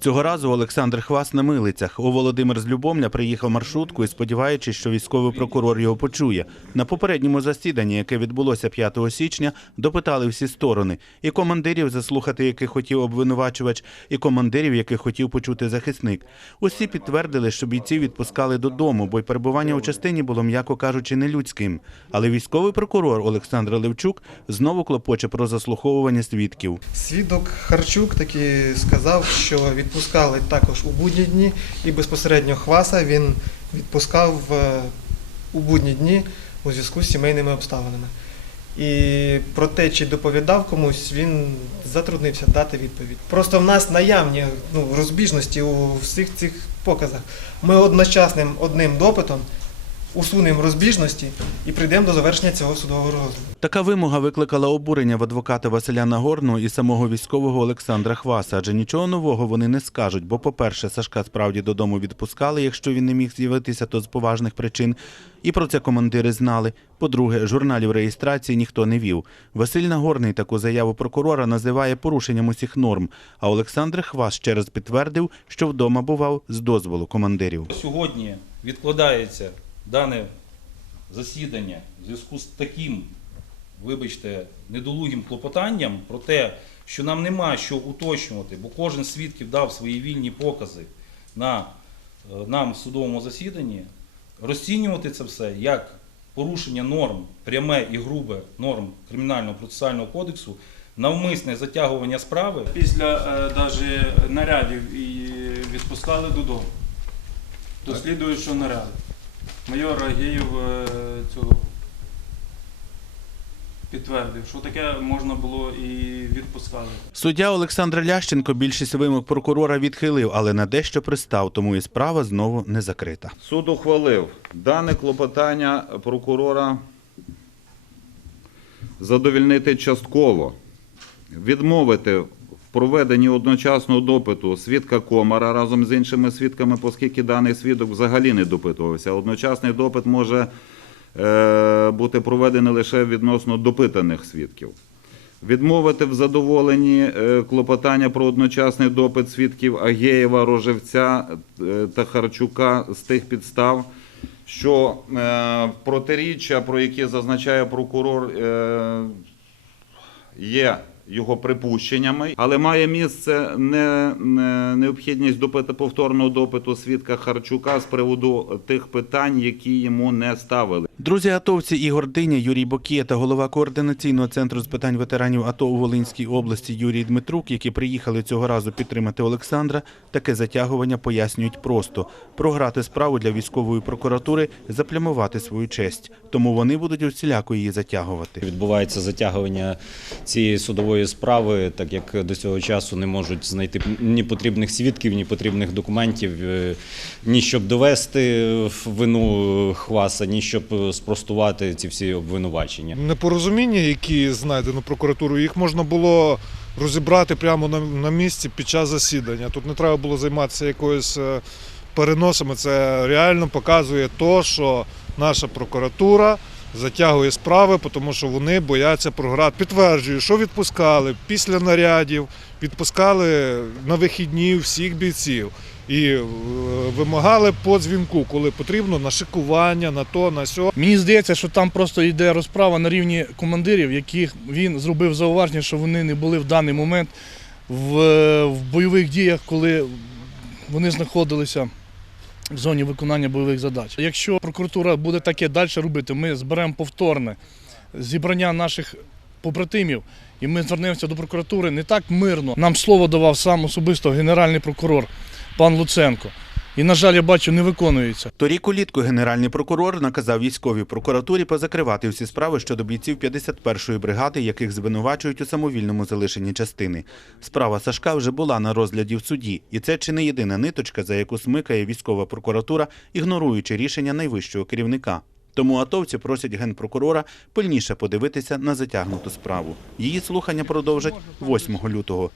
Цього разу Олександр Хвас на милицях. У Володимир з Любомля приїхав маршруткою, сподіваючись, що військовий прокурор його почує. На попередньому засіданні, яке відбулося 5 січня, допитали всі сторони і командирів, заслухати яких хотів обвинувачувач, і командирів, яких хотів почути захисник. Усі підтвердили, що бійців відпускали додому, бо й перебування у частині було, м'яко кажучи, нелюдським. Але військовий прокурор Олександр Левчук знову клопоче про заслуховування свідків. Свідок Харчук таки сказав, що відпускали також у будні дні, і безпосередньо Хваса він відпускав е, у будні дні у зв'язку з сімейними обставинами. І про те, чи доповідав комусь, він затруднився дати відповідь. Просто в нас наявні ну, розбіжності у всіх цих показах. Ми одночасним одним допитом усунемо розбіжності і прийдемо до завершення цього судового розгляду. Така вимога викликала обурення в адвоката Василя Нагорного і самого військового Олександра Хваса, адже нічого нового вони не скажуть. Бо, по-перше, Сашка справді додому відпускали, якщо він не міг з'явитися, то з поважних причин. І про це командири знали. По-друге, журналів реєстрації ніхто не вів. Василь Нагорний таку заяву прокурора називає порушенням усіх норм. А Олександр Хвас ще раз підтвердив, що вдома бував з дозволу командирів. Сьогодні відкладається дане засідання в зв'язку з таким, вибачте, недолугим клопотанням про те, що нам нема що уточнювати, бо кожен свідків дав свої вільні покази на, е, нам в судовому засіданні, розцінювати це все як порушення норм, пряме і грубе норм Кримінального процесуального кодексу, навмисне затягування справи. Після е, даже нарядів і відпускали додому. До слідуючого наряду. Майор Агієв е, цього підтвердив, що таке можна було і відпускали. Суддя Олександр Лященко більшість вимог прокурора відхилив, але на дещо пристав, тому і справа знову не закрита. Суд ухвалив дане клопотання прокурора задовільнити частково, відмовити проведенні одночасного допиту свідка Комара разом з іншими свідками, оскільки даний свідок взагалі не допитувався. Одночасний допит може е, бути проведений лише відносно допитаних свідків. Відмовити в задоволенні е, клопотання про одночасний допит свідків Агєєва, Рожевця е, та Харчука з тих підстав, що протиріччя, про які зазначає прокурор, є його припущеннями, але має місце не, не необхідність допиту повторного допиту свідка Харчука з приводу тих питань, які йому не ставили. Друзі атовці Ігор Диня, Юрій Бокія та голова координаційного центру з питань ветеранів АТО у Волинській області Юрій Дмитрук, які приїхали цього разу підтримати Олександра, таке затягування пояснюють просто програти справу для військової прокуратури, заплямувати свою честь. Тому вони будуть усіляко її затягувати. Відбувається затягування цієї судової справи, так як до цього часу не можуть знайти ні потрібних свідків, ні потрібних документів, е, ні щоб довести вину хваса, ні щоб спростувати ці всі обвинувачення. непорозуміння, які знайдено прокуратурою, їх можна було розібрати прямо на, на місці під час засідання. Тут не треба було займатися якоюсь е, переносами. Це реально показує то, що наша прокуратура затягує справи, тому що вони бояться програти. Підтверджую, що відпускали після нарядів, відпускали на вихідні всіх бійців. І е, вимагали по дзвінку, коли потрібно, на шикування, на то, на сьо. Мені здається, що там просто йде розправа на рівні командирів, яких він зробив зауваження, що вони не були в даний момент в, в бойових діях, коли вони знаходилися в зоні виконання бойових задач. Якщо прокуратура буде таке далі робити, ми зберемо повторне зібрання наших побратимів, і ми звернемося до прокуратури не так мирно. Нам слово давав сам особисто генеральний прокурор пан Луценко. І, на жаль, я бачу, не виконується. Торік улітку генеральний прокурор наказав військовій прокуратурі позакривати всі справи щодо бійців 51-ї бригади, яких звинувачують у самовільному залишенні частини. Справа Сашка вже була на розгляді в суді, і це чи не єдина ниточка, за яку смикає військова прокуратура, ігноруючи рішення найвищого керівника. Тому атовці просять генпрокурора пильніше подивитися на затягнуту справу. Її слухання продовжать 8 лютого.